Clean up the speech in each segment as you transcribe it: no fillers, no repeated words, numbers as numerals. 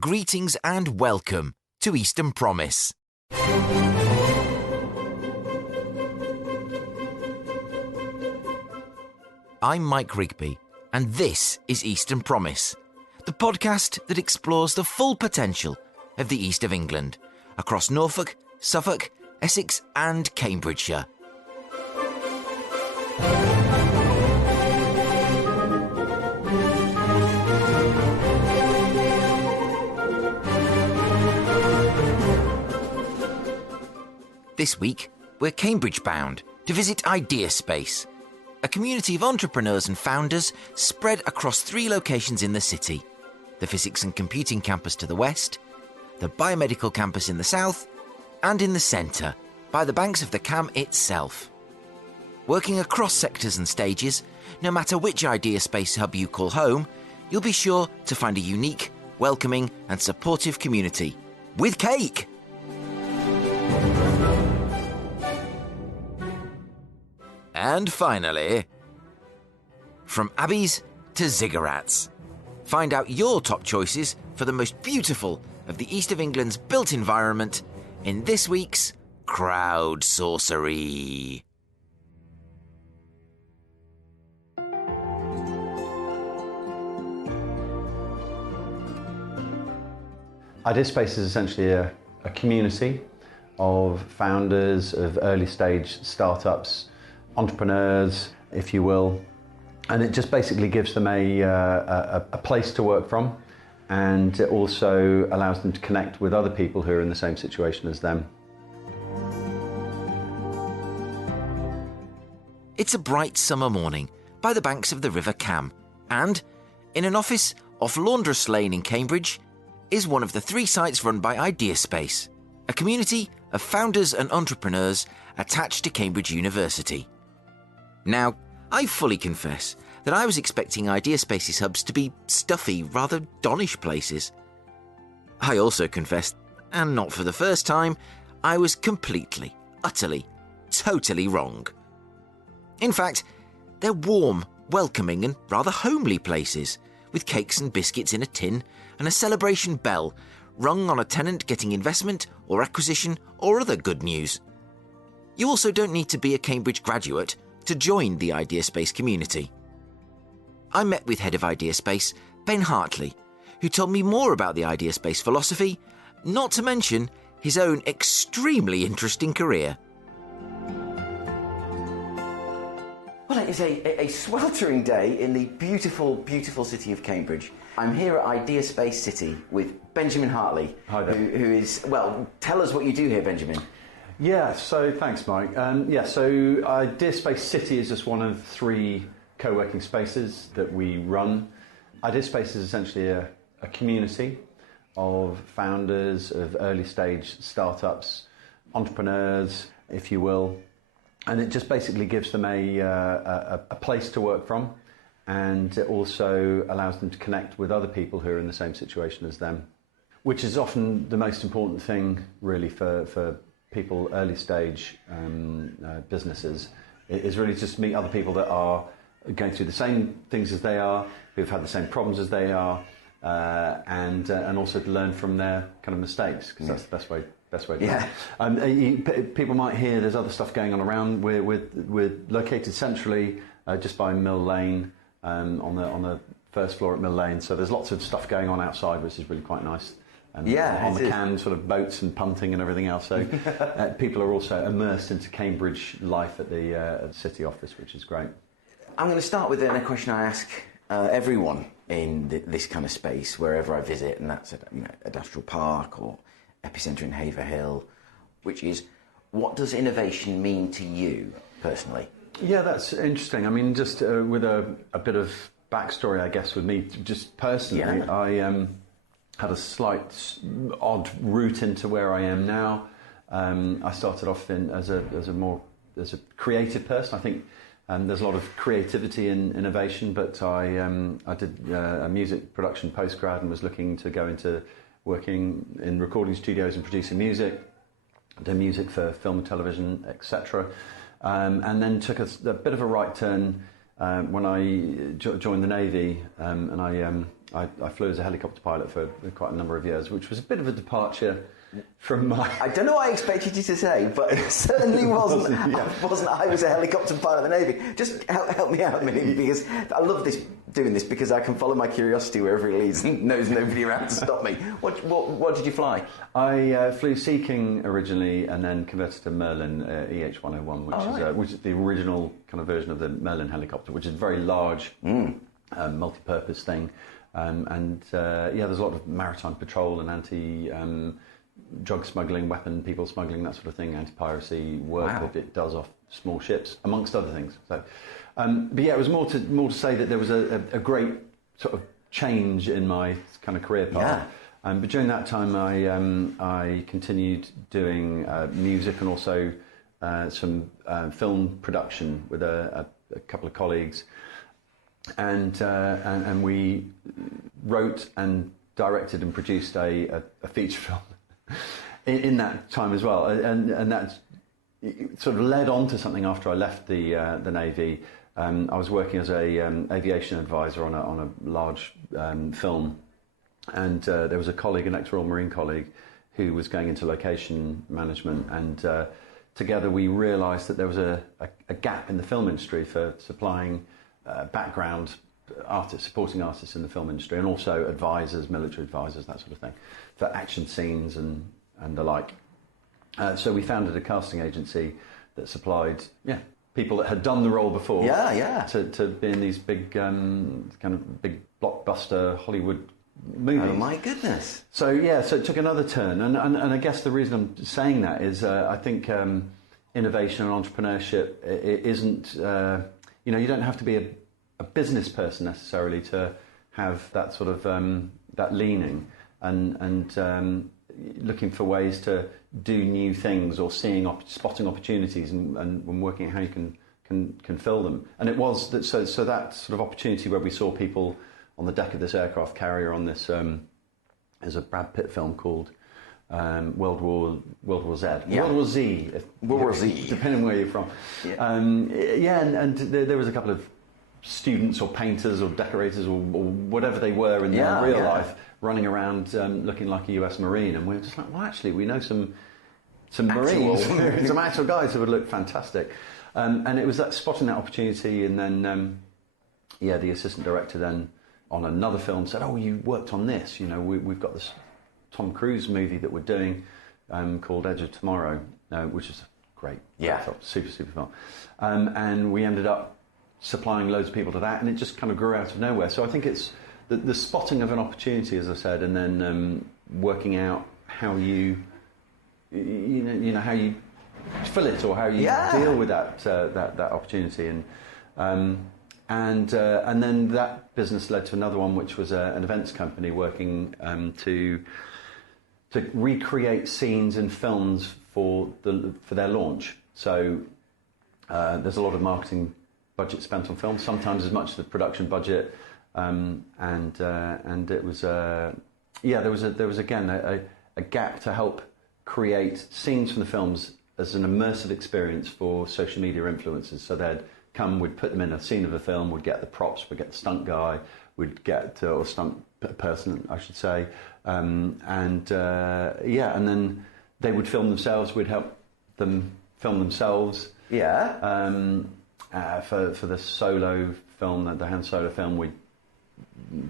Greetings and welcome to Eastern Promise. I'm Mike Rigby, and this is Eastern Promise, the podcast that explores the full potential of the east of England, across Norfolk, Suffolk, Essex and Cambridgeshire. This week, we're Cambridge-bound to visit IdeaSpace, a community of entrepreneurs and founders spread across 3 locations in the city: the Physics and Computing campus to the west, the Biomedical campus in the south, and in the centre, by the banks of the Cam itself. Working across sectors and stages, no matter which IdeaSpace hub you call home, you'll be sure to find a unique, welcoming and supportive community. With cake! And finally, from Abbeys to ziggurats. Find out your top choices for the most beautiful of the East of England's built environment in this week's CROWDSOURCERY. IdeaSpace is essentially a community of founders of early stage startups, entrepreneurs, if you will, and it just basically gives them a place to work from, and it also allows them to connect with other people who are in the same situation as them. It's a bright summer morning by the banks of the River Cam, and in an office off Laundress Lane in Cambridge is one of the 3 sites run by IdeaSpace, a community of founders and entrepreneurs attached to Cambridge University. Now, I fully confess that I was expecting IdeaSpace's hubs to be stuffy, rather donnish places. I also confess, and not for the first time, I was completely, utterly, totally wrong. In fact, they're warm, welcoming and rather homely places, with cakes and biscuits in a tin and a celebration bell rung on a tenant getting investment or acquisition or other good news. You also don't need to be a Cambridge graduate to join the IdeaSpace community. I met with head of IdeaSpace, Ben Hartley, who told me more about the IdeaSpace philosophy, not to mention his own extremely interesting career. Well, it is a sweltering day in the beautiful, beautiful city of Cambridge. I'm here at IdeaSpace City with Benjamin Hartley. Hi there. Who is, well, tell us what you do here, Benjamin. Yeah, so thanks, Mike. So IdeaSpace City is just one of 3 co-working spaces that we run. IdeaSpace is essentially a community of founders of early stage startups, entrepreneurs, if you will, and it just basically gives them a place to work from, and it also allows them to connect with other people who are in the same situation as them, which is often the most important thing really for people, early stage businesses, is really just to meet other people that are going through the same things as they are, who've had the same problems as they are, and also to learn from their kind of mistakes, because that's the best way to do it. People might hear there's other stuff going on around. We're located centrally, just by Mill Lane, on the first floor at Mill Lane. So there's lots of stuff going on outside, which is really quite nice. And on the Cam, sort of boats and punting and everything else. So people are also immersed into Cambridge life at the city office, which is great. I'm going to start with a question I ask everyone in this kind of space, wherever I visit, and that's at Industrial Park or Epicentre in Haverhill, which is, what does innovation mean to you personally? Yeah, that's interesting. I mean, just with a bit of backstory, I guess, with me, just personally, I had a slight odd route into where I am now. I started off as a creative person. I think there's a lot of creativity in innovation, but I did a music production postgrad and was looking to go into working in recording studios and producing music, did music for film and television, etc. And then took a bit of a right turn when I joined the Navy, and I I flew as a helicopter pilot for quite a number of years, which was a bit of a departure from my... I don't know what I expected you to say, but it certainly wasn't. I was a helicopter pilot in the Navy. Just help me out a minute, because I love doing this because I can follow my curiosity wherever it leads and there's nobody around to stop me. What did you fly? I flew Sea King originally and then converted to Merlin EH-101, which is the original kind of version of the Merlin helicopter, which is a very large multi-purpose thing. There's a lot of maritime patrol and drug smuggling, people smuggling, that sort of thing, anti-piracy work that it does off small ships, amongst other things. So, it was more to say that there was a great sort of change in my kind of career path. Yeah. But during that time, I continued doing music and also some film production with a couple of colleagues, and we wrote and directed and produced a feature film in that time as well, and that sort of led on to something after I left the Navy. I was working as a aviation advisor on a large film, and there was a colleague, an ex-Royal Marine colleague, who was going into location management, and together we realised that there was a gap in the film industry for supplying background artists, supporting artists in the film industry, and also advisors, military advisors, that sort of thing, for action scenes and the like. So we founded a casting agency that supplied people that had done the role before to be in these big kind of big blockbuster Hollywood movies. Oh my goodness. So it took another turn, and I guess the reason I'm saying that is I think innovation and entrepreneurship, it isn't you don't have to be a business person necessarily to have that sort of that leaning and looking for ways to do new things or spotting opportunities and working out how you can fill them. And it was that so that sort of opportunity where we saw people on the deck of this aircraft carrier on this there's a Brad Pitt film called World War Z. Yeah. World War Z. World War Z. Depending where you're from. Yeah. And there was a couple of students or painters or decorators or whatever they were in their real life running around looking like a US Marine, and we were just like, well, actually, we know some Marines, some actual guys who would look fantastic. And it was that spotting that opportunity, and then the assistant director then on another film said, oh, you worked on this, we've got this Tom Cruise movie that we're doing called Edge of Tomorrow, which is great, super film, and we ended up supplying loads of people to that, and it just kind of grew out of nowhere. So I think it's the spotting of an opportunity, as I said, and then working out how you how you fill it or how you deal with that opportunity, and then that business led to another one, which was an events company working to recreate scenes in films for their launch. So there's a lot of marketing budget spent on films, sometimes as much as the production budget, and it was there was again a gap to help create scenes from the films as an immersive experience for social media influencers. So they'd come, we'd put them in a scene of a film, we'd get the props, we'd get the stunt guy, we'd get or stunt person, I should say, and then they would film themselves. We'd help them film themselves. For the Solo film, the Han Solo film, we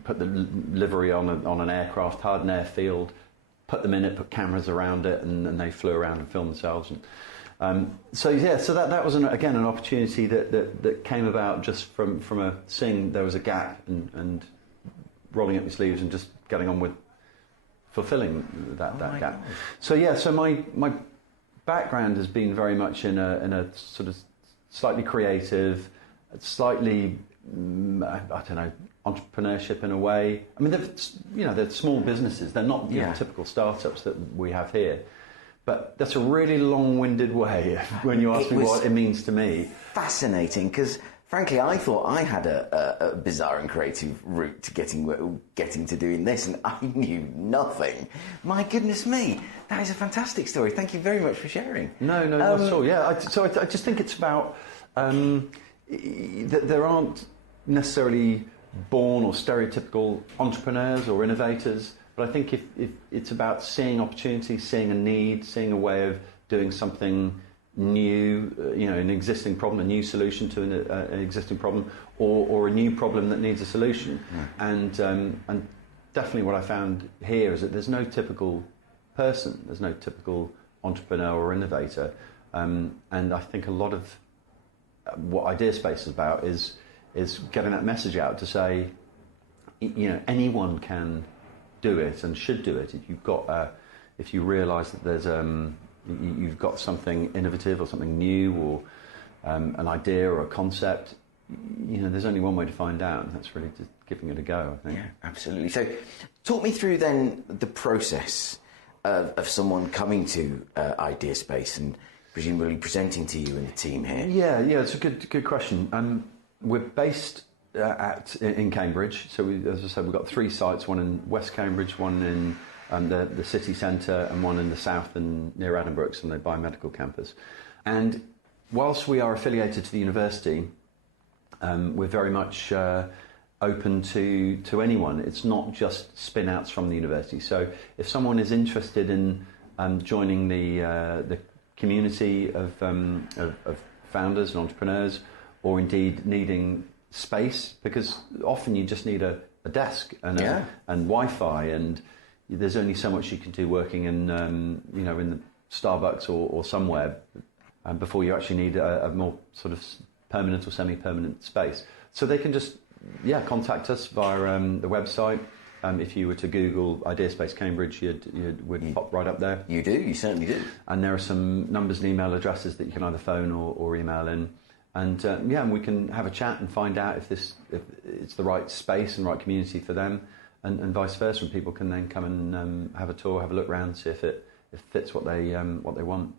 put the livery on an aircraft, hardened airfield, put them in it, put cameras around it, and they flew around and filmed themselves. And so that was again an opportunity that came about just from seeing there was a gap and rolling up your sleeves and just getting on with fulfilling that gap. God. So my background has been very much in a sort of slightly creative, slightly entrepreneurship in a way. I mean, they're small businesses. They're not typical startups that we have here. But that's a really long-winded way when you ask me what it means to me. Fascinating, because frankly, I thought I had a bizarre and creative route to getting to doing this, and I knew nothing. My goodness me, that is a fantastic story. Thank you very much for sharing. No, not at all. Yeah, I just think it's about that there aren't necessarily born or stereotypical entrepreneurs or innovators, but I think if it's about seeing opportunities, seeing a need, seeing a way of doing something new, an existing problem, a new solution to an existing problem, or a new problem that needs a solution. And definitely what I found here is that there's no typical person, there's no typical entrepreneur or innovator, and I think a lot of what IdeaSpace is about is getting that message out to say, anyone can do it and should do it if you realise that there's you've got something innovative or something new or an idea or a concept. There's only one way to find out, and that's really just giving it a go, I think. Yeah, absolutely. So talk me through then the process of someone coming to IdeaSpace and presumably presenting to you and the team here. Yeah, it's a good question. We're based in Cambridge, so as I said, we've got 3 sites, one in West Cambridge, one in the city centre, and one in the south and near Addenbrooke's and the biomedical campus. And whilst we are affiliated to the university, we're very much open to anyone. It's not just spin-outs from the university. So if someone is interested in joining the community of founders and entrepreneurs, or indeed needing space, because often you just need a desk and Wi-Fi, and there's only so much you can do working in in the Starbucks or somewhere before you actually need a more sort of permanent or semi-permanent space. So they can just contact us via the website. If you were to Google IdeaSpace Cambridge, would pop right up there. You do, you certainly do. And there are some numbers and email addresses that you can either phone or email in. And and we can have a chat and find out if it's the right space and right community for them, and vice versa. And people can then come and have a tour, have a look around, see if it fits what they want.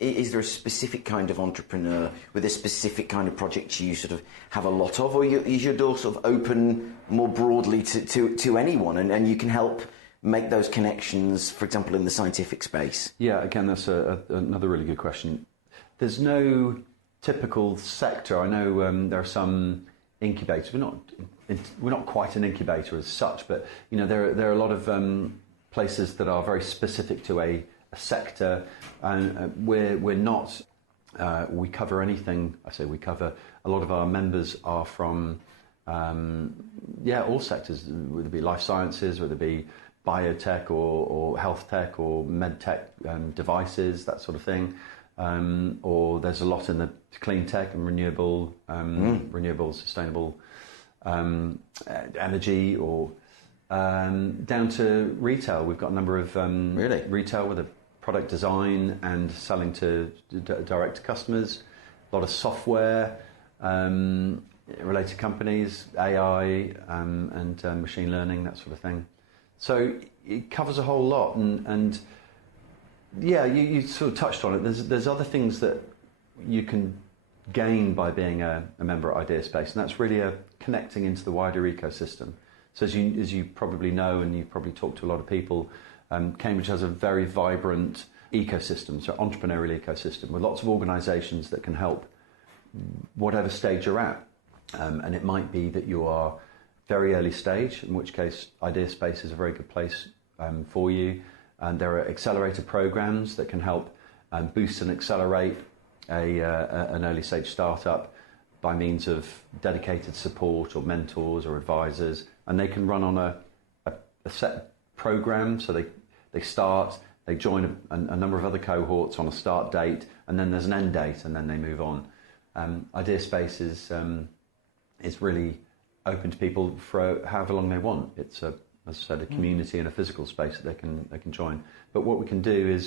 Is there a specific kind of entrepreneur with a specific kind of project you sort of have a lot of, or is your door sort of open more broadly to anyone, and you can help make those connections, for example, in the scientific space? Yeah, again, that's another really good question. There's no typical sector. I know there are some incubators. We're not quite an incubator as such, but there are a lot of places that are very specific to a sector, and we're not. We cover anything. I say we cover. A lot of our members are from all sectors, whether it be life sciences, whether it be biotech or health tech or med tech devices, that sort of thing. Or there's a lot in the clean tech and renewable, sustainable energy, or down to retail. We've got a number of retail with a product design and selling to direct to customers. A lot of software related companies, AI and machine learning, that sort of thing. So it covers a whole lot, and you sort of touched on it. There's other things that you can gain by being a member at IdeaSpace, and that's really connecting into the wider ecosystem. So as you probably know, and you probably talk to a lot of people, Cambridge has a very vibrant ecosystem, so entrepreneurial ecosystem, with lots of organisations that can help whatever stage you're at. And it might be that you are very early stage, in which case IdeaSpace is a very good place for you. And there are accelerator programs that can help boost and accelerate an early stage startup by means of dedicated support or mentors or advisors. And they can run on a set program, so they join a number of other cohorts on a start date, and then there's an end date, and then they move on. IdeaSpace is really open to people for however long they want. It's as I said, a community and a physical space that they can join. But what we can do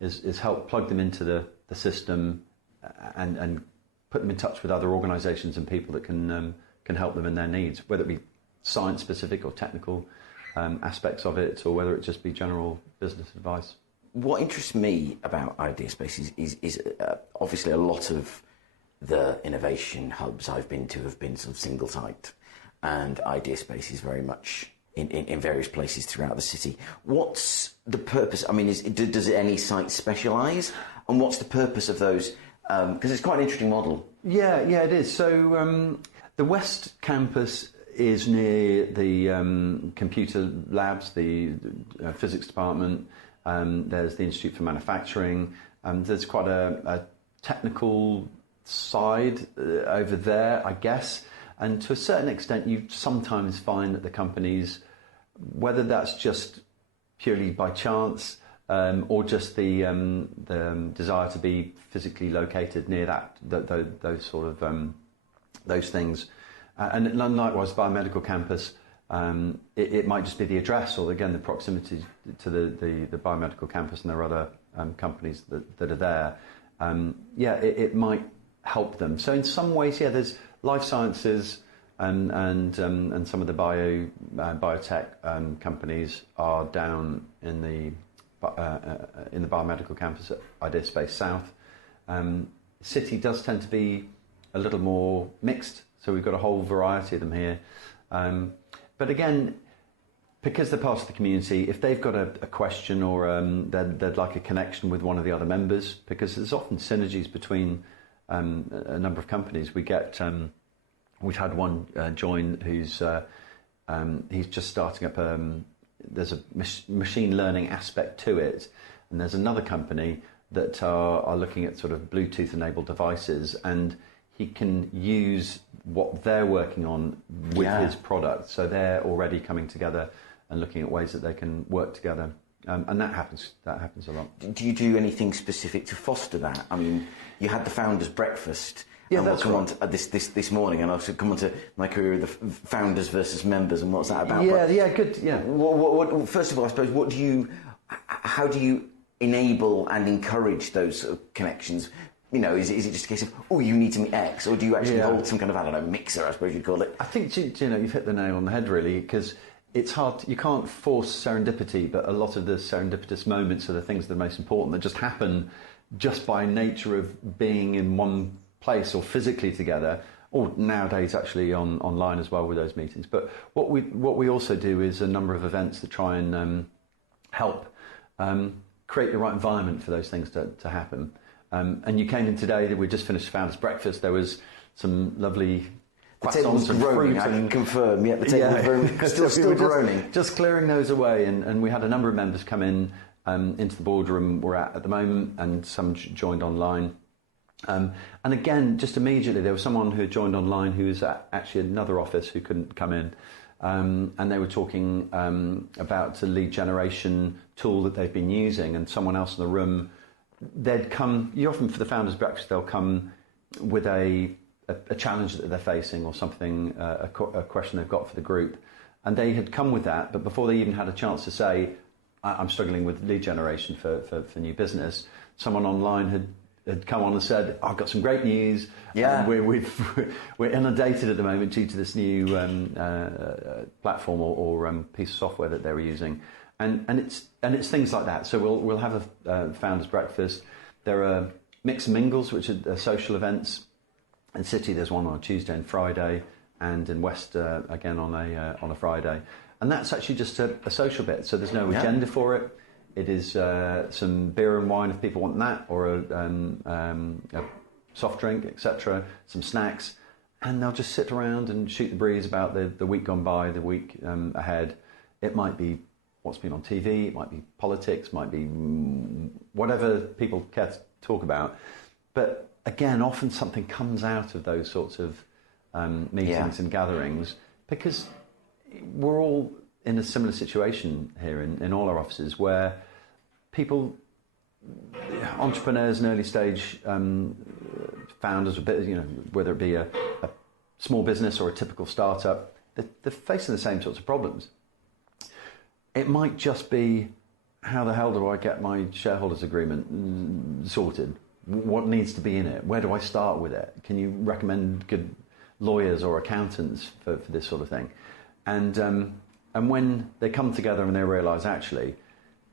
is help plug them into the system and put them in touch with other organisations and people that can help them in their needs, whether it be science specific or technical aspects of it, or whether it just be general business advice. What interests me about IdeaSpace is obviously a lot of the innovation hubs I've been to have been sort of single site, and IdeaSpace is very much in various places throughout the city. What's the purpose? I mean, does any site specialise? And what's the purpose of those? Because it's quite an interesting model. Yeah, it is. So the West Campus is near the computer labs, the physics department. There's the Institute for Manufacturing. There's quite a technical side over there, I guess. And to a certain extent, you sometimes find that the companies, whether that's just purely by chance or just the desire to be physically located near those sort of those things, and likewise biomedical campus, it might just be the address or again the proximity to the biomedical campus, and there are other companies that are there. It might help them. So in some ways, there's life sciences and some of the biotech companies are down in the biomedical campus at IdeaSpace South. City does tend to be a little more mixed, so we've got a whole variety of them here. But again, because they're part of the community, if they've got a question or they'd like a connection with one of the other members, because there's often synergies between a number of companies. We've had one join who's he's just starting up. There's a machine learning aspect to it, and there's another company that are looking at sort of Bluetooth enabled devices, and he can use what they're working on with his product. So they're already coming together and looking at ways that they can work together. And that happens a lot. Do you do anything specific to foster that? I mean, you had the founders' breakfast. Yeah, and that's we'll come right. on to this morning, and I'll come on to my career of the founders versus members and what's that about. Good. Yeah. What, first of all, I suppose, how do you enable and encourage those sort of connections? You know, is it just a case of, you need to meet X, or do you actually hold some kind of, I don't know, mixer, I suppose you'd call it? I think, you've hit the nail on the head, really, because it's hard. You can't force serendipity, but a lot of the serendipitous moments are the things that are most important, that just happen just by nature of being in one place or physically together, or nowadays actually online as well with those meetings. But what we also do is a number of events that try and help create the right environment for those things to happen. And you came in today, we just finished Founders Breakfast. There was some lovely croissants and fruit. I can confirm, the table was still groaning. Just clearing those away, and we had a number of members come in into the boardroom we're at the moment, and some joined online. And again, just immediately, there was someone who joined online who was at actually another office who couldn't come in. And they were talking about a lead generation tool that they've been using, and someone else in the room, they'd come, you often for the Founders Breakfast, they'll come with a challenge that they're facing or something, a question they've got for the group. And they had come with that, but before they even had a chance to say, I'm struggling with lead generation for new business, someone online had come on and said, I've got some great news. We're inundated at the moment due to this new platform or piece of software that they were using. And it's things like that. So we'll have a Founders Breakfast. There are Mix and Mingles, which are social events. In City, there's one on Tuesday and Friday, and in West again on a Friday. And that's actually just a social bit. So there's no agenda for it. It is some beer and wine if people want that, or a soft drink, etc. Some snacks, and they'll just sit around and shoot the breeze about the week gone by, the week ahead. It might be what's been on TV, it might be politics, might be whatever people care to talk about. But again, often something comes out of those sorts of meetings and gatherings, because we're all in a similar situation here in all our offices, where people, entrepreneurs and early stage founders, whether it be a small business or a typical startup, they're facing the same sorts of problems. It might just be, how the hell do I get my shareholders agreement sorted? What needs to be in it? Where do I start with it? Can you recommend good lawyers or accountants for this sort of thing? And when they come together and they realise, actually,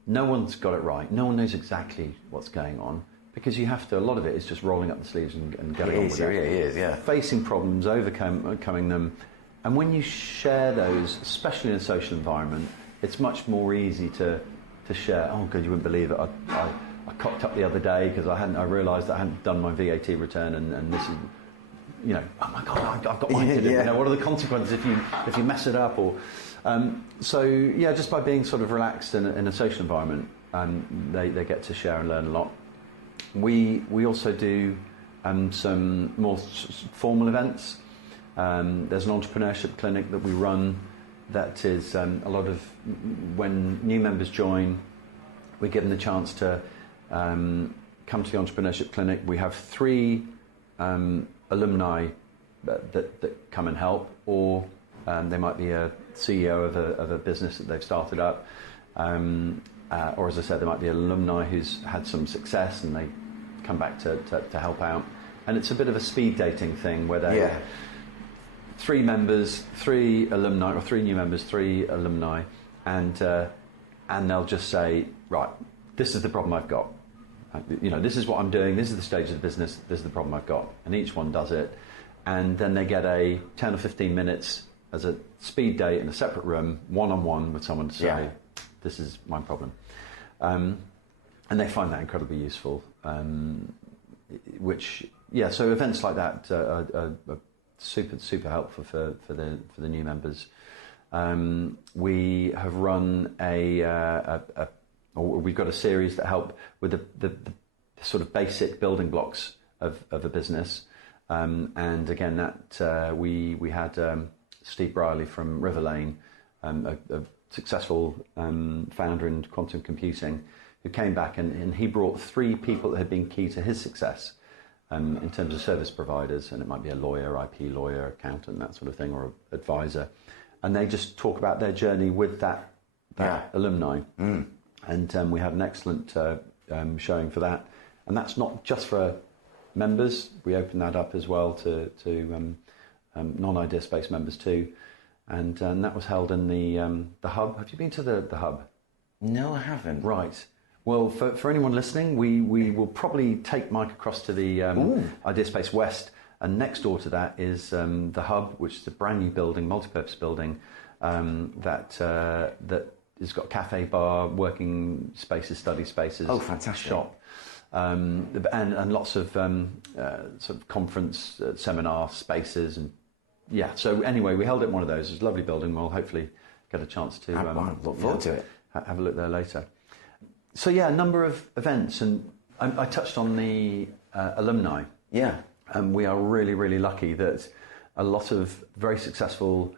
no one's got it right. No one knows exactly what's going on, because you have to, a lot of it is just rolling up the sleeves and getting on with it. It is. Facing problems, overcoming them. And when you share those, especially in a social environment, it's much more easy to share. Oh, God, you wouldn't believe it. I cocked up the other day because I realised I hadn't done my VAT return, and this is oh my God, I've got my kid. Yeah. What are the consequences if you mess it up? Or just by being sort of relaxed in a social environment, they get to share and learn a lot. We also do some more formal events. There's an entrepreneurship clinic that we run that is a lot of, when new members join, we give them the chance to come to the entrepreneurship clinic. We have 3 alumni that come and help, or they might be a CEO of a business that they've started up, or as I said, there might be an alumni who's had some success and they come back to help out. And it's a bit of a speed dating thing where they 3 members, 3 alumni, or 3 new members, 3 alumni, and they'll just say, right, this is the problem I've got. This is what I'm doing, this is the stage of the business, this is the problem I've got. And each one does it. And then they get a 10 or 15 minutes as a speed date in a separate room, one-on-one with someone to say, this is my problem. And they find that incredibly useful. So events like that are super helpful for the new members. We have run we've got a series that help with the sort of basic building blocks of a business. And again, that we had Steve Brierley from River Lane, a successful founder in quantum computing, who came back and he brought 3 people that had been key to his success in terms of service providers, and it might be a lawyer, IP lawyer, accountant, that sort of thing, or an advisor, and they just talk about their journey with that alumni. And we had an excellent showing for that, and that's not just for members. We open that up as well to non-IdeaSpace members too, and that was held in the hub. Have you been to the hub? No, I haven't. Right. Well, for anyone listening, we will probably take Mike across to the IdeaSpace West, and next door to that is the hub, which is a brand new building, multi-purpose building that has got cafe, bar, working spaces, study spaces. Oh, fantastic! Shop. And lots of sort of conference, seminar spaces, and So anyway, we held it in one of those. It's a lovely building. We'll hopefully get a chance to look forward to it. Have a look there later. So a number of events, and I touched on the alumni. Yeah. We are really, really lucky that a lot of very successful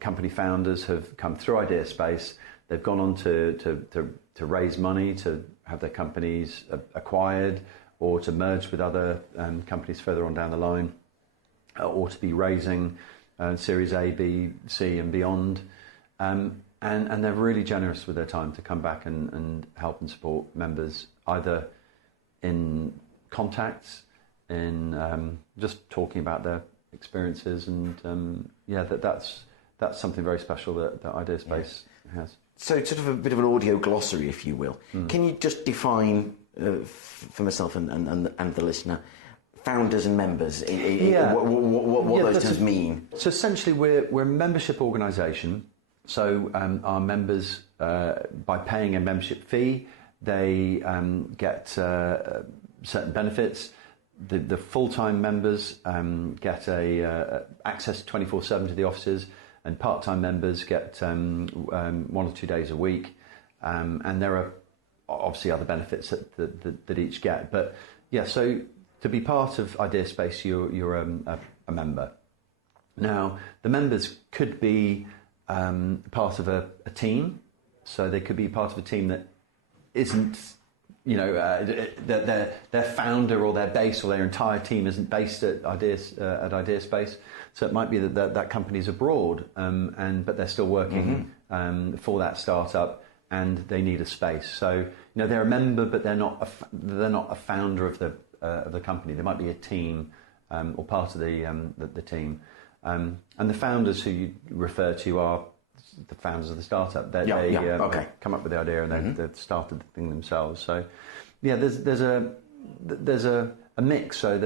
company founders have come through IdeaSpace. They've gone on to raise money, to have their companies acquired, or to merge with other companies further on down the line, or to be raising Series A, B, C and beyond. And they're really generous with their time to come back and help and support members, either in contacts, in just talking about their experiences, and that's something very special that IdeaSpace has. So sort of a bit of an audio glossary, if you will. Can you just define for myself and the listener, founders and members, what those terms mean? So essentially we're a membership organisation. So our members, by paying a membership fee, they get certain benefits. The full-time members get access 24/7 to the offices, and part-time members get 1 or 2 days a week. And there are obviously other benefits that each get. But so to be part of IdeaSpace, you're a member. Now, the members could be part of a team, so they could be part of a team that isn't, their founder or their base or their entire team isn't based at IdeaSpace. So it might be that company's abroad, but they're still working for that startup, and they need a space. So they're a member, but they're not a founder of the company. They might be a team or part of the team. And the founders who you refer to are the founders of the startup. They come up with the idea and they've started the thing themselves. So there's a mix. So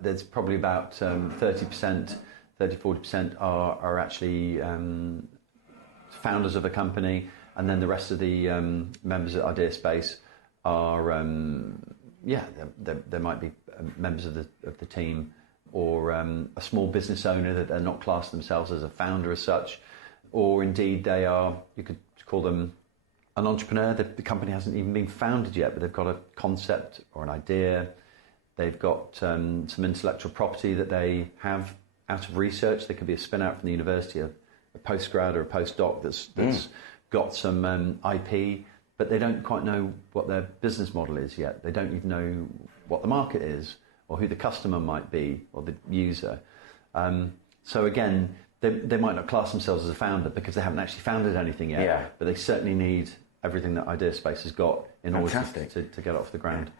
there's probably about 30%, 40% are actually founders of a company, and then the rest of the members at IdeaSpace are yeah, there might be members of the team, or a small business owner that they're not classed themselves as a founder as such, or indeed they are, you could call them an entrepreneur. The company hasn't even been founded yet, but they've got a concept or an idea. They've got some intellectual property that they have out of research. They could be a spin out from the university, a postgrad or a postdoc that's got some IP, but they don't quite know what their business model is yet. They don't even know what the market is, or who the customer might be, or the user. So again, they might not class themselves as a founder because they haven't actually founded anything yet, but they certainly need everything that IdeaSpace has got in order to get off the ground.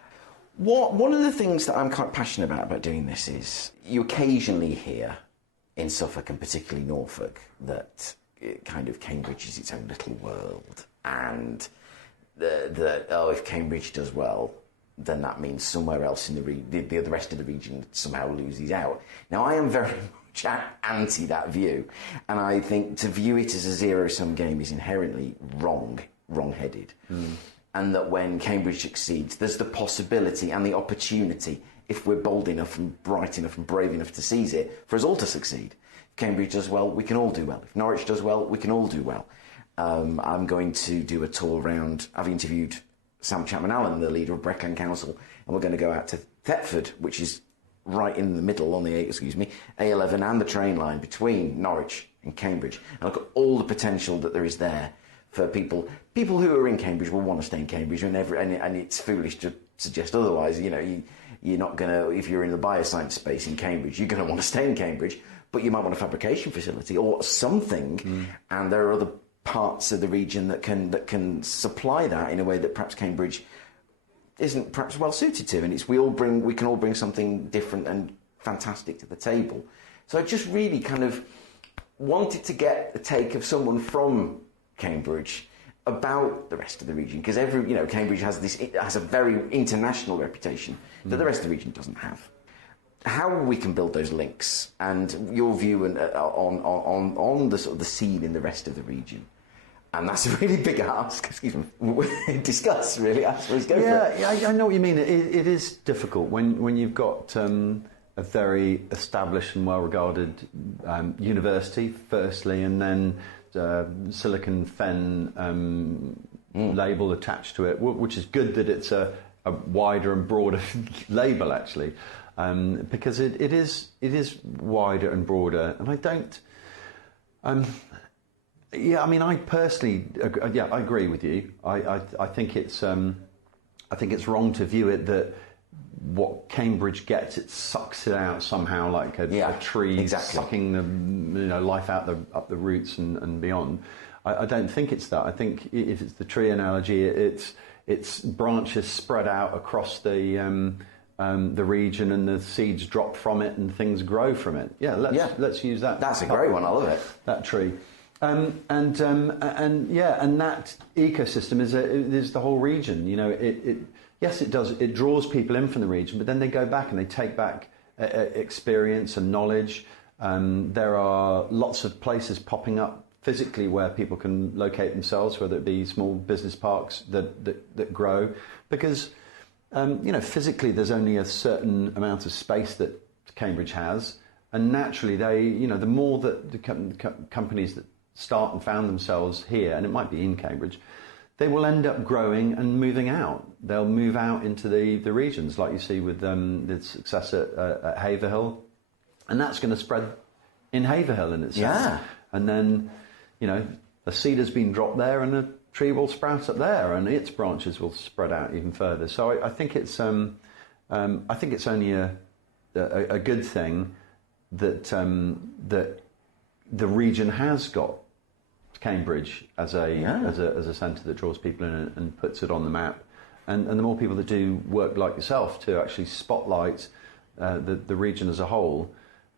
One of the things that I'm quite passionate about doing this is you occasionally hear in Suffolk, and particularly Norfolk, that kind of Cambridge is its own little world, and that if Cambridge does well, then that means somewhere else in the rest of the region somehow loses out. Now, I am very much anti that view, and I think to view it as a zero-sum game is inherently wrong-headed. And that when Cambridge succeeds, there's the possibility and the opportunity, if we're bold enough and bright enough and brave enough to seize it, for us all to succeed. If Cambridge does well, we can all do well. If Norwich does well, we can all do well. I'm going to do a tour around. I've interviewed Sam Chapman-Allen, the leader of Breckland Council, and we're going to go out to Thetford, which is right in the middle on the A11 and the train line between Norwich and Cambridge, and look at all the potential that there is there for people who are in Cambridge will want to stay in Cambridge, and it's foolish to suggest otherwise. You know, you're not going to, if you're in the bioscience space in Cambridge, you're going to want to stay in Cambridge, but you might want a fabrication facility or something, and there are other parts of the region that can supply that in a way that perhaps Cambridge isn't perhaps well suited to, and we can all bring something different and fantastic to the table. So I just really kind of wanted to get the take of someone from Cambridge about the rest of the region, because Cambridge has a very international reputation that the rest of the region doesn't have. How we can build those links, and your view on the sort of the scene in the rest of the region. And that's a really big ask. Excuse me. Discuss, really. I suppose go for it. Yeah, I know what you mean. It is difficult when you've got a very established and well-regarded university, firstly, and then Silicon Fen label attached to it, which is good that it's a wider and broader label, actually, because it is wider and broader. And I don't. I personally, I agree with you. I think it's wrong to view it that what Cambridge gets, it sucks it out somehow like a tree sucking the life out up the roots and beyond. I don't think it's that. I think if it's the tree analogy, it's branches spread out across the region, and the seeds drop from it and things grow from it. Let's use that. That's a great one. I love it. That tree. And that ecosystem is the whole region. Yes, it does. It draws people in from the region, but then they go back and they take back experience and knowledge. There are lots of places popping up physically where people can locate themselves, whether it be small business parks that grow, because physically there's only a certain amount of space that Cambridge has, and naturally the more that the companies that start and found themselves here, and it might be in Cambridge, they will end up growing and moving out. They'll move out into the regions, like you see with the success at Haverhill, and that's going to spread in Haverhill in itself. Yeah. And then, a seed has been dropped there, and a tree will sprout up there, and its branches will spread out even further. So I think it's only a good thing that the region has got Cambridge as a centre that draws people in and puts it on the map, and the more people that do work like yourself to actually spotlight the region as a whole,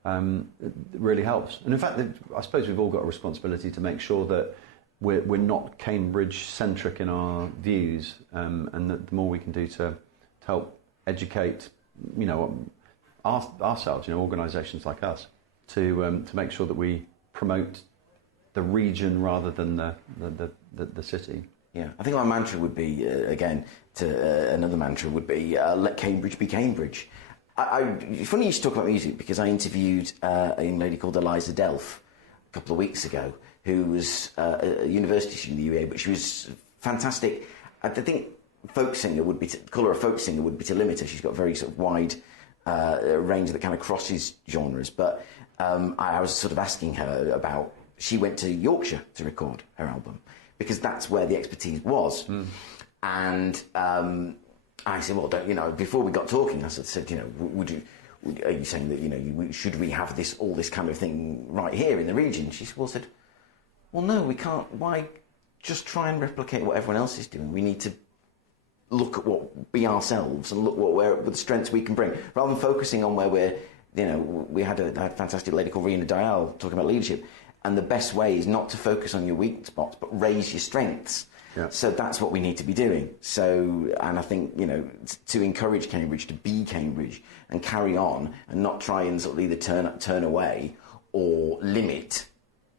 it really helps. And in fact, I suppose we've all got a responsibility to make sure that we're not Cambridge centric in our views, and that the more we can do to help educate, ourselves, organisations like us, to make sure that we promote the region rather than the city. Yeah, I think my mantra would be, another mantra would be, let Cambridge be Cambridge. It's funny you should talk about music, because I interviewed a young lady called Eliza Delph a couple of weeks ago, who was a university student in the UAE, but she was fantastic. I think call her a folk singer would be to limit her. She's got a very sort of wide range that kind of crosses genres. But I was sort of asking her about, she went to Yorkshire to record her album, because that's where the expertise was. Mm. And I said, well, before we got talking, I said, are you saying that, should we have all this kind of thing right here in the region? She said, well, no, we can't. Why just try and replicate what everyone else is doing? We need to look at be ourselves and look what the strengths we can bring, rather than focusing on where we had a fantastic lady called Rina Dial talking about leadership. And the best way is not to focus on your weak spots, but raise your strengths. Yeah. So that's what we need to be doing. So, and I think, to encourage Cambridge to be Cambridge and carry on and not try and sort of either turn away or limit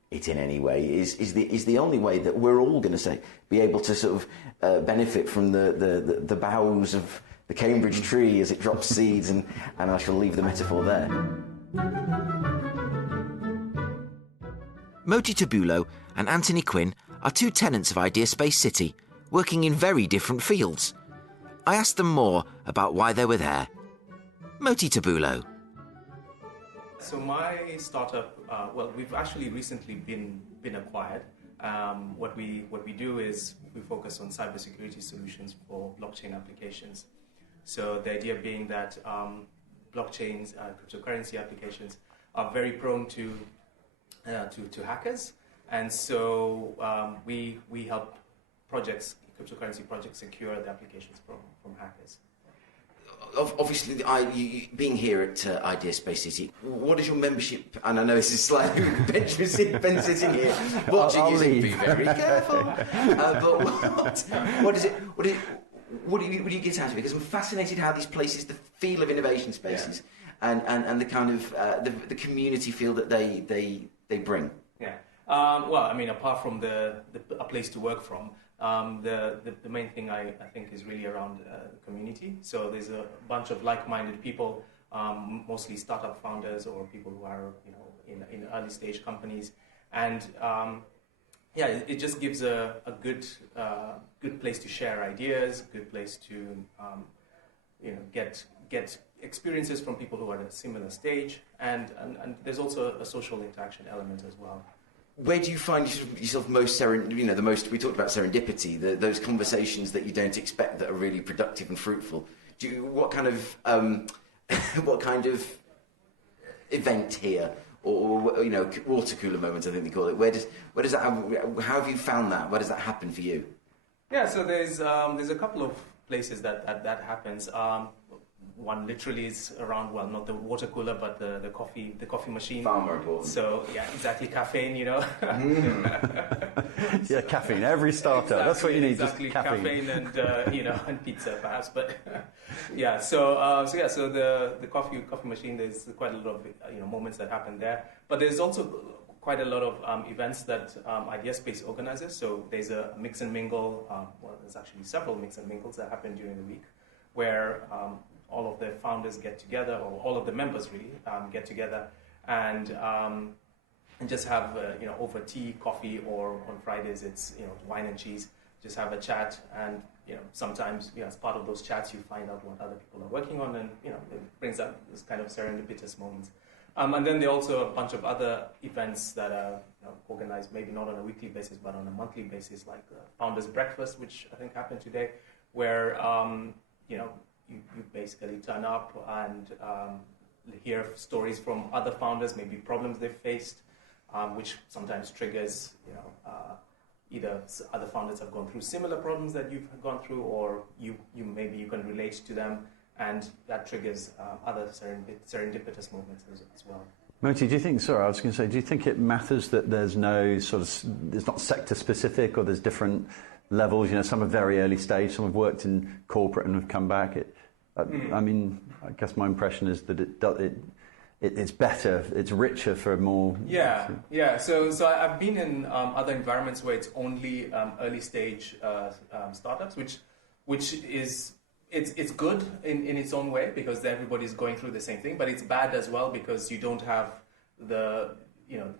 it in any way is the only way that we're all going to be able to sort of benefit from the boughs of the Cambridge tree as it drops seeds, and I shall leave the metaphor there. Moti Tabulo and Anthony Quinn are two tenants of IdeaSpace City, working in very different fields. I asked them more about why they were there. Moti Tabulo. So my startup, we've actually recently been acquired. What we do is we focus on cybersecurity solutions for blockchain applications. So the idea being that blockchains, cryptocurrency applications are very prone to hackers, and so we help cryptocurrency projects secure the applications from hackers. Obviously, being here at IdeaSpace City, what is your membership? And I know this is slightly Ben sitting here watching you, saying, be very careful. But what is it? What do you get out of it? Because I'm fascinated how these places, the feel of innovation spaces, and the kind of the community feel that they bring. Yeah. Apart from a place to work from, the main thing I think is really around community. So there's a bunch of like-minded people, mostly startup founders or people who are in early stage companies, and it just gives a good place to share ideas, good place to get experiences from people who are at a similar stage, and there's also a social interaction element as well. Where do you find yourself most we talked about serendipity, those conversations that you don't expect that are really productive and fruitful. What kind of event here, or water cooler moments, I think they call it. Where does that? How have you found that? Where does that happen for you? Yeah, so there's a couple of places that happens. One literally is around, well, not the water cooler, but the coffee machine. Far more important. So, yeah, exactly, caffeine, Yeah, caffeine, every startup. Exactly, that's what you need, exactly, just caffeine and, and pizza, perhaps. But, yeah, so the coffee machine, there's quite a lot of, moments that happen there. But there's also quite a lot of events that IdeaSpace organizes. So there's a mix and mingle, there's actually several mix and mingles that happen during the week, where all of the founders get together, or all of the members really get together, and just have over tea, coffee, or on Fridays it's wine and cheese. Just have a chat, and sometimes as part of those chats you find out what other people are working on, and it brings up this kind of serendipitous moments. And then there are also a bunch of other events that are organized, maybe not on a weekly basis, but on a monthly basis, like Founders Breakfast, which I think happened today, where you basically turn up and hear stories from other founders, maybe problems they've faced, which sometimes triggers, either other founders have gone through similar problems that you've gone through, or you can relate to them, and that triggers other serendipitous movements as well. Moti, do you think it matters that there's it's not sector specific, or there's different levels? Some are very early stage, some have worked in corporate and have come back. I guess my impression is that it's better, it's richer for more... Yeah. So I've been in other environments where it's only early stage startups, which is it's good in its own way because everybody's going through the same thing, but it's bad as well because you don't have the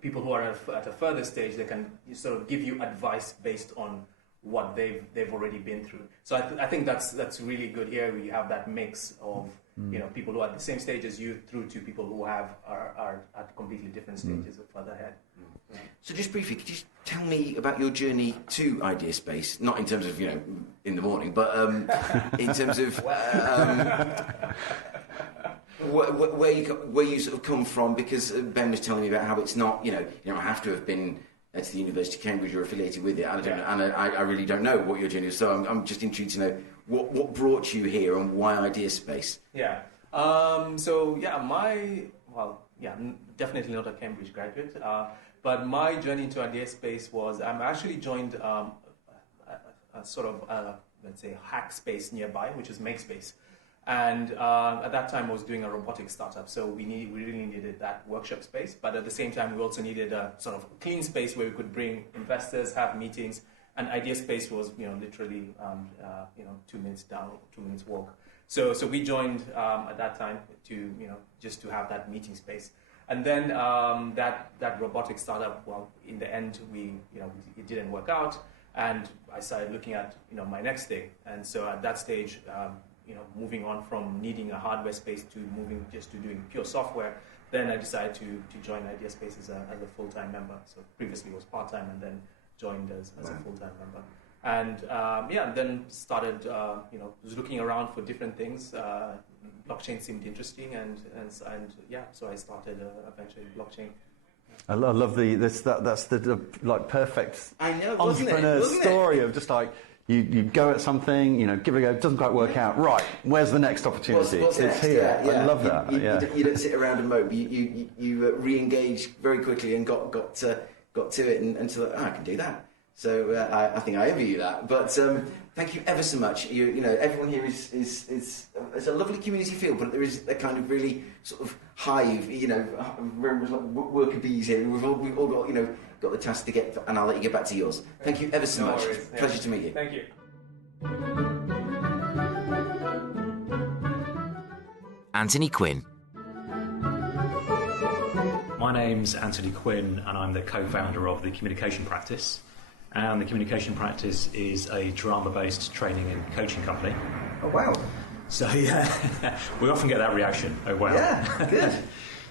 people who are at a further stage. They can sort of give you advice based on what they've already been through. So I think that's really good here. We have that mix of people who are at the same stage as you through to people who are at completely different stages of further ahead. Yeah. So just briefly, could you tell me about your journey to IdeaSpace? Not in terms of in the morning, but in terms of where you sort of come from. Because Ben was telling me about how it's not you don't have to have been to the University of Cambridge or affiliated with it. I don't know, and I really don't know what your journey is. So I'm just intrigued to know what brought you here and why IdeaSpace. Yeah. I'm definitely not a Cambridge graduate. But my journey into IdeaSpace was I actually joined a sort of let's say hack space nearby, which is MakeSpace. And at that time, I was doing a robotics startup, so we really needed that workshop space. But at the same time, we also needed a sort of clean space where we could bring investors, have meetings. And IdeaSpace was, literally, 2 minutes down, 2 minutes walk. So we joined at that time to, just to have that meeting space. And then that robotics startup, well, in the end, it didn't work out, and I started looking at, my next thing. And so at that stage. Moving on from needing a hardware space to moving just to doing pure software, then I decided to join IdeaSpace as a full-time member. So previously it was part-time and then joined as a full-time member. And then started, was looking around for different things. Blockchain seemed interesting so I started eventually blockchain. I love that's the perfect entrepreneur story of just like, You go at something, give it a go, it doesn't quite work out. Right, where's the next opportunity? What's it's next? here. Yeah. I love that. You don't sit around and mope. You re-engage very quickly and got to it and so I can do that. So I think I envy you that. But thank you ever so much. Everyone here is it's a lovely community feel, but there is a kind of really sort of hive. Very much like worker bees here. We've all got got the task to get, and I'll let you get back to yours. Thank you ever so much. Worries. Pleasure to meet you. Thank you. Anthony Quinn. My name's Anthony Quinn, and I'm the co-founder of the Communication Practice. And the Communication Practice is a drama-based training and coaching company. Oh, wow. So, yeah, we often get that reaction. Oh, wow. Yeah, good.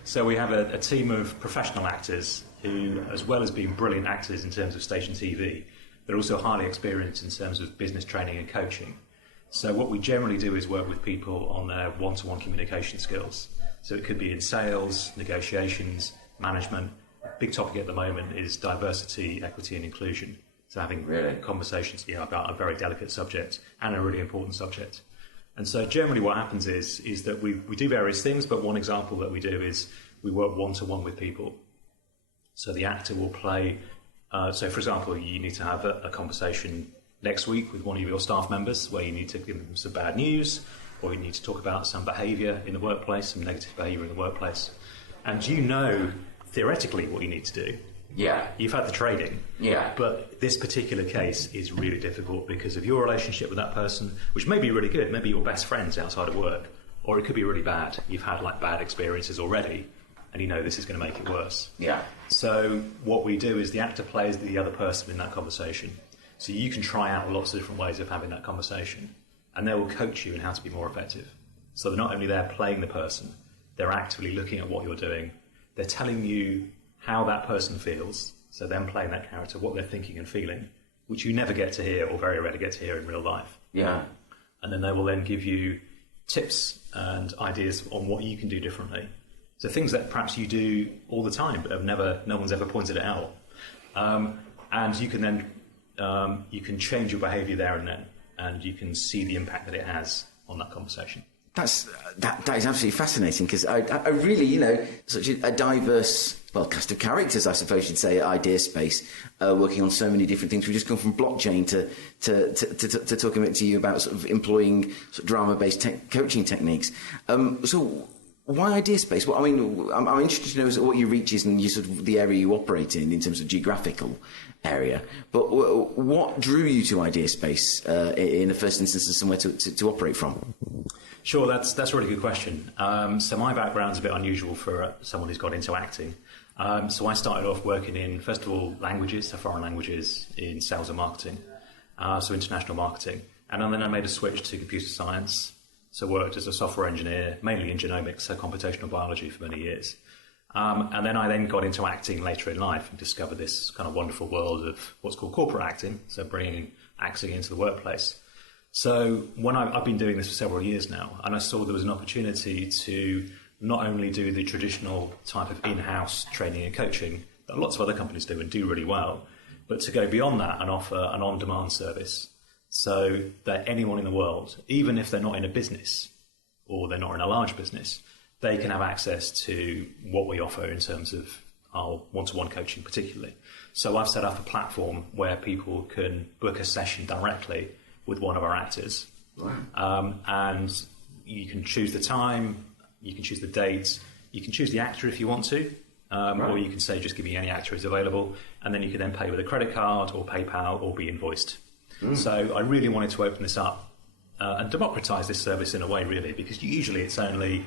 So we have a team of professional actors who, as well as being brilliant actors in terms of stage and TV, they're also highly experienced in terms of business training and coaching. So what we generally do is work with people on their one-to-one communication skills. So it could be in sales, negotiations, management. Big topic at the moment is diversity, equity and inclusion. So having conversations about a very delicate subject and a really important subject. And so generally what happens is that we do various things, but one example that we do is we work one-to-one with people. So the actor will play, so for example, you need to have a conversation next week with one of your staff members where you need to give them some bad news, or you need to talk about some behaviour in the workplace, some negative behaviour in the workplace. And theoretically what you need to do. Yeah. You've had the training. Yeah. But this particular case is really difficult because of your relationship with that person, which may be really good, maybe your best friends outside of work, or it could be really bad. You've had bad experiences already, and this is going to make it worse. Yeah. So what we do is the actor plays the other person in that conversation. So you can try out lots of different ways of having that conversation, and they will coach you in how to be more effective. So they're not only there playing the person, they're actively looking at what you're doing. They're telling you how that person feels, so them playing that character, what they're thinking and feeling, which you never get to hear or very rarely get to hear in real life. Yeah. And then they will then give you tips and ideas on what you can do differently. So things that perhaps you do all the time, but no one's ever pointed it out. And you can then you can change your behaviour there and then, and you can see the impact that it has on that conversation. That is absolutely fascinating because I really, such a diverse cast of characters, I suppose you'd say, at IdeaSpace, working on so many different things. We've just gone from blockchain to talking to you about sort of employing sort of drama-based coaching techniques. So Why IdeaSpace? Well, I mean, I'm interested to know what your reach is and sort of the area you operate in terms of geographical area. But what drew you to IdeaSpace in the first instance as somewhere to operate from? Sure, that's a really good question. So my background's a bit unusual for someone who's got into acting. So I started off working in, first of all, languages, so foreign languages, in sales and marketing, so international marketing. And then I made a switch to computer science. So worked as a software engineer, mainly in genomics, so computational biology for many years. And then I got into acting later in life and discovered this kind of wonderful world of what's called corporate acting, so bringing acting into the workplace. So when I've been doing this for several years now, and I saw there was an opportunity to not only do the traditional type of in-house training and coaching that lots of other companies do and do really well, but to go beyond that and offer an on-demand service. So that anyone in the world, even if they're not in a business or they're not in a large business, they can have access to what we offer in terms of our one-to-one coaching particularly. So I've set up a platform where people can book a session directly with one of our actors. Wow. And you can choose the time, you can choose the dates, you can choose the actor if you want to, right. Or you can say just give me any actor is available, and then you can then pay with a credit card or PayPal or be invoiced. So I really wanted to open this up and democratise this service in a way, really, because usually it's only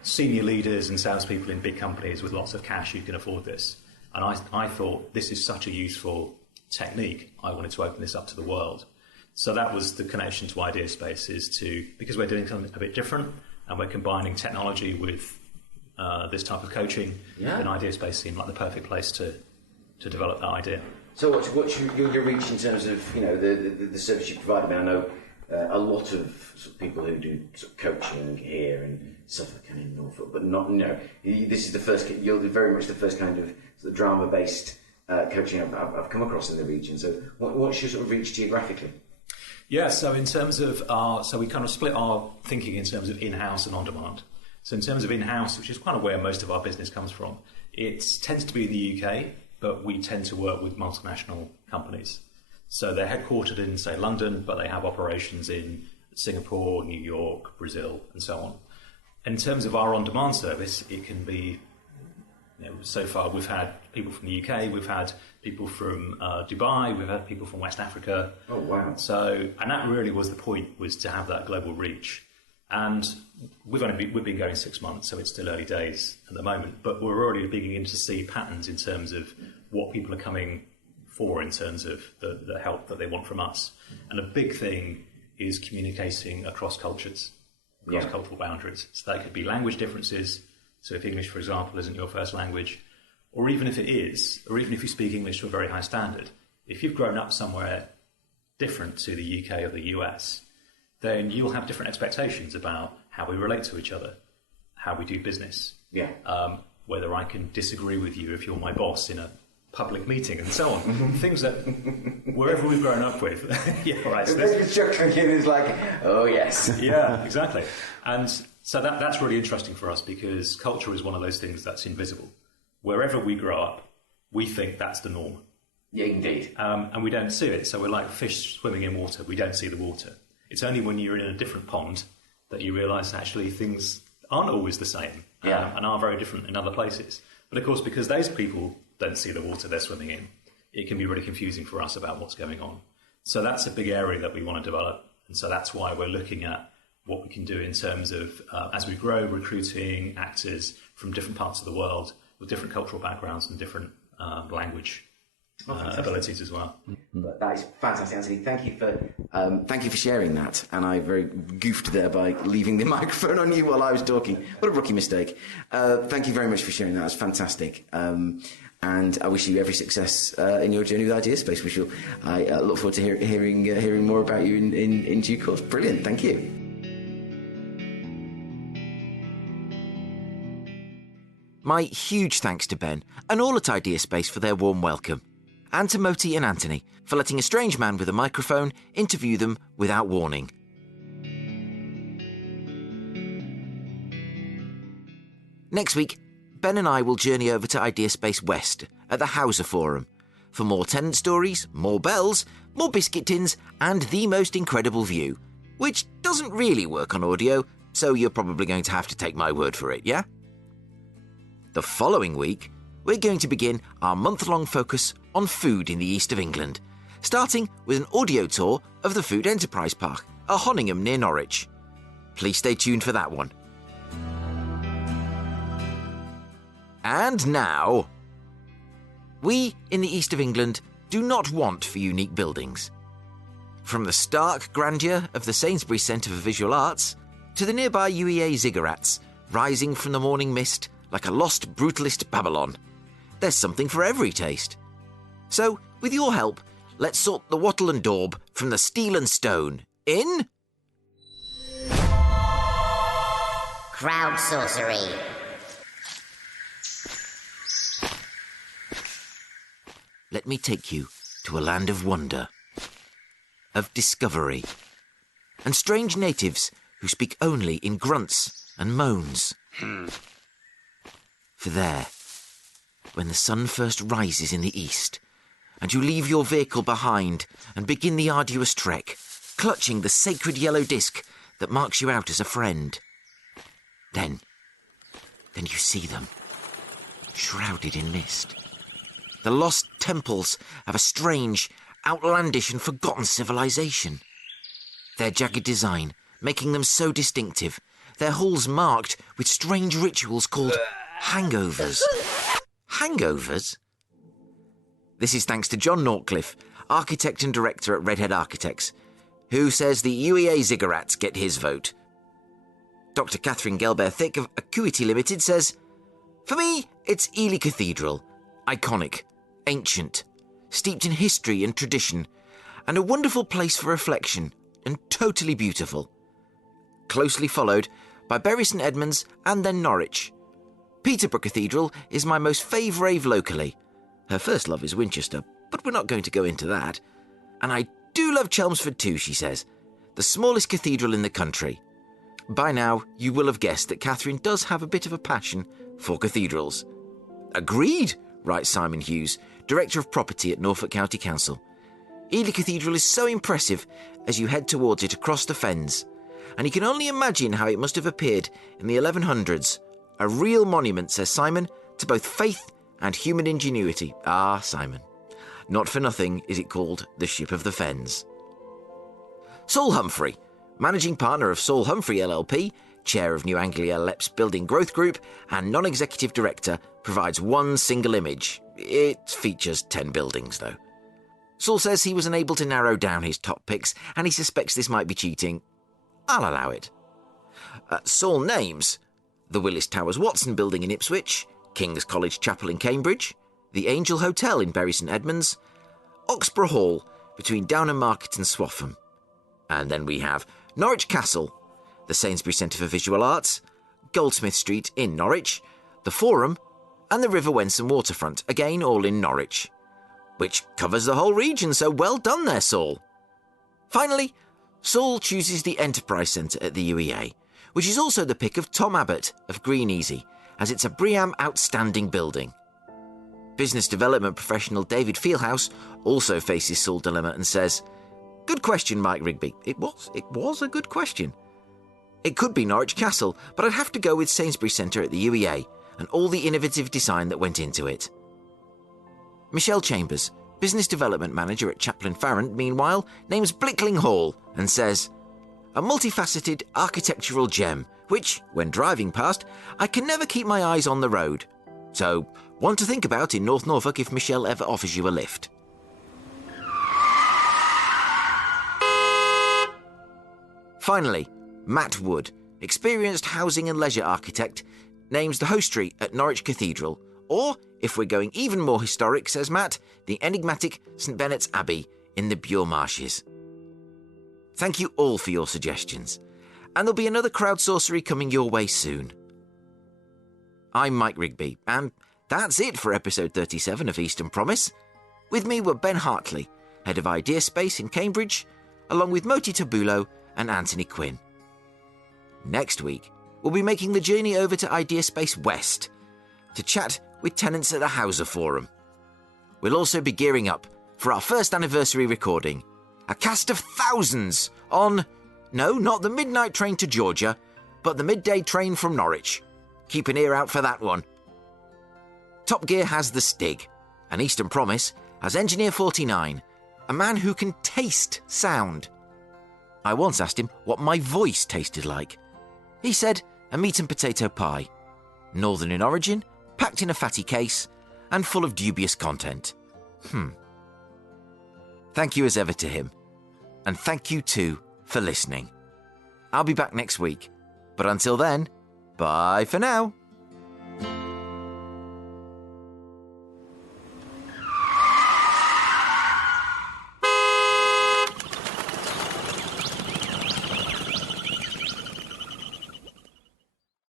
senior leaders and salespeople in big companies with lots of cash who can afford this. And I thought this is such a useful technique, I wanted to open this up to the world. So that was the connection to IdeaSpace, because we're doing something a bit different and we're combining technology with this type of coaching, then IdeaSpace seemed like the perfect place to develop that idea. So what's your reach in terms of the service you provide? I mean, I know a lot of, sort of people who do sort of coaching here in Suffolk and in Norfolk, but not this is the first. You're very much the first kind of drama-based coaching I've come across in the region. So what's your sort of reach geographically? Yeah, so in terms of so we kind of split our thinking in terms of in-house and on-demand. So in terms of in-house, which is kind of where most of our business comes from, it tends to be in the UK. But we tend to work with multinational companies. So they're headquartered in, say, London, but they have operations in Singapore, New York, Brazil, and so on. In terms of our on-demand service, it can be, so far we've had people from the UK, we've had people from Dubai, we've had people from West Africa. Oh, wow. So, and that really was the point, was to have that global reach. And we've been going 6 months, so it's still early days at the moment, but we're already beginning to see patterns in terms of what people are coming for in terms of the help that they want from us. And a big thing is communicating across cultures, across cultural boundaries. So that could be language differences. So if English, for example, isn't your first language, or even if it is, or even if you speak English to a very high standard, if you've grown up somewhere different to the UK or the US, then you'll have different expectations about how we relate to each other, how we do business. Yeah. Whether I can disagree with you if you're my boss in a public meeting and so on. Things that wherever we've grown up with. Yeah, right. So the structure is like, oh yes. Yeah, exactly. And so that's really interesting for us because culture is one of those things that's invisible. Wherever we grow up, we think that's the norm. Yeah, indeed. And we don't see it. So we're like fish swimming in water. We don't see the water. It's only when you're in a different pond that you realise actually things aren't always the same and are very different in other places. But of course, because those people don't see the water they're swimming in, it can be really confusing for us about what's going on. So that's a big area that we want to develop. And so that's why we're looking at what we can do in terms of, as we grow, recruiting actors from different parts of the world with different cultural backgrounds and different language abilities as well. But that is fantastic, Anthony. Thank you for sharing that. And I very goofed there by leaving the microphone on you while I was talking. What a rookie mistake. Thank you very much for sharing that. It's fantastic. And I wish you every success in your journey with IdeaSpace. I look forward to hearing more about you in due course. Brilliant. Thank you. My huge thanks to Ben and all at IdeaSpace for their warm welcome, and to Moti and Anthony for letting a strange man with a microphone interview them without warning. Next week, Ben and I will journey over to IdeaSpace West at the Hauser Forum for more tenant stories, more bells, more biscuit tins, and the most incredible view, which doesn't really work on audio, so you're probably going to have to take my word for it, yeah? The following week, we're going to begin our month-long focus on food in the east of England, starting with an audio tour of the Food Enterprise Park at Honingham near Norwich. Please stay tuned for that one. And now, we in the east of England do not want for unique buildings. From the stark grandeur of the Sainsbury's Centre for Visual Arts to the nearby UEA ziggurats rising from the morning mist like a lost brutalist Babylon, there's something for every taste. So, with your help, let's sort the wattle and daub from the steel and stone in... CROWDSOURCERY. Let me take you to a land of wonder, of discovery, and strange natives who speak only in grunts and moans. For there, when the sun first rises in the east, and you leave your vehicle behind and begin the arduous trek, clutching the sacred yellow disc that marks you out as a friend, then you see them, shrouded in mist. The lost temples of a strange, outlandish and forgotten civilization. Their jagged design making them so distinctive, their halls marked with strange rituals called hangovers. Hangovers? This is thanks to John Nortcliffe, architect and director at Redhead Architects, who says the UEA ziggurats get his vote. Dr. Catherine Gelbert-Thick of Acuity Limited says, "For me, it's Ely Cathedral. Iconic, ancient, steeped in history and tradition, and a wonderful place for reflection, and totally beautiful." Closely followed by Bury St Edmunds and then Norwich. Peterborough Cathedral is my most fave rave locally. Her first love is Winchester, but we're not going to go into that. And I do love Chelmsford too, she says, the smallest cathedral in the country. By now, you will have guessed that Catherine does have a bit of a passion for cathedrals. Agreed, writes Simon Hughes, Director of Property at Norfolk County Council. Ely Cathedral is so impressive as you head towards it across the fens, and you can only imagine how it must have appeared in the 1100s. A real monument, says Simon, to both faith and human ingenuity. Ah, Simon. Not for nothing is it called the Ship of the Fens. Saul Humphrey, managing partner of Saul Humphrey LLP, chair of New Anglia LEP's Building Growth Group, and non-executive director, provides one single image. It features 10 buildings, though. Saul says he was unable to narrow down his top picks, and he suspects this might be cheating. I'll allow it. Saul names the Willis Towers Watson building in Ipswich, King's College Chapel in Cambridge, the Angel Hotel in Bury St Edmunds, Oxborough Hall between Downham Market and Swaffham. And then we have Norwich Castle, the Sainsbury Centre for Visual Arts, Goldsmith Street in Norwich, the Forum, and the River Wensum waterfront, again all in Norwich. Which covers the whole region, so well done there, Saul. Finally, Saul chooses the Enterprise Centre at the UEA, which is also the pick of Tom Abbott of Green Easy, as it's a BREEAM outstanding building. Business development professional David Fieldhouse also faces Saul dilemma and says, "Good question, Mike Rigby. It was a good question. It could be Norwich Castle, but I'd have to go with Sainsbury Centre at the UEA and all the innovative design that went into it." Michelle Chambers, business development manager at Chaplin Farrant, meanwhile, names Blickling Hall and says, "A multifaceted architectural gem, which, when driving past, I can never keep my eyes on the road. So, one to think about in North Norfolk if Michelle ever offers you a lift." Finally, Matt Wood, experienced housing and leisure architect, names the hostry at Norwich Cathedral, or, if we're going even more historic, says Matt, the enigmatic St Benet's Abbey in the Bure Marshes. Thank you all for your suggestions, and there'll be another CrowdSourcery coming your way soon. I'm Mike Rigby, and that's it for episode 37 of Eastern Promise. With me were Ben Hartley, head of IdeaSpace in Cambridge, along with Moti Tabulo and Anthony Quinn. Next week, we'll be making the journey over to IdeaSpace West to chat with tenants at the Hauser Forum. We'll also be gearing up for our first anniversary recording, a cast of thousands on, no, not the midnight train to Georgia, but the midday train from Norwich. Keep an ear out for that one. Top Gear has the Stig, and Eastern Promise has Engineer 49, a man who can taste sound. I once asked him what my voice tasted like. He said a meat and potato pie, northern in origin, packed in a fatty case, and full of dubious content. Thank you as ever to him, and thank you too for listening. I'll be back next week, but until then, bye for now.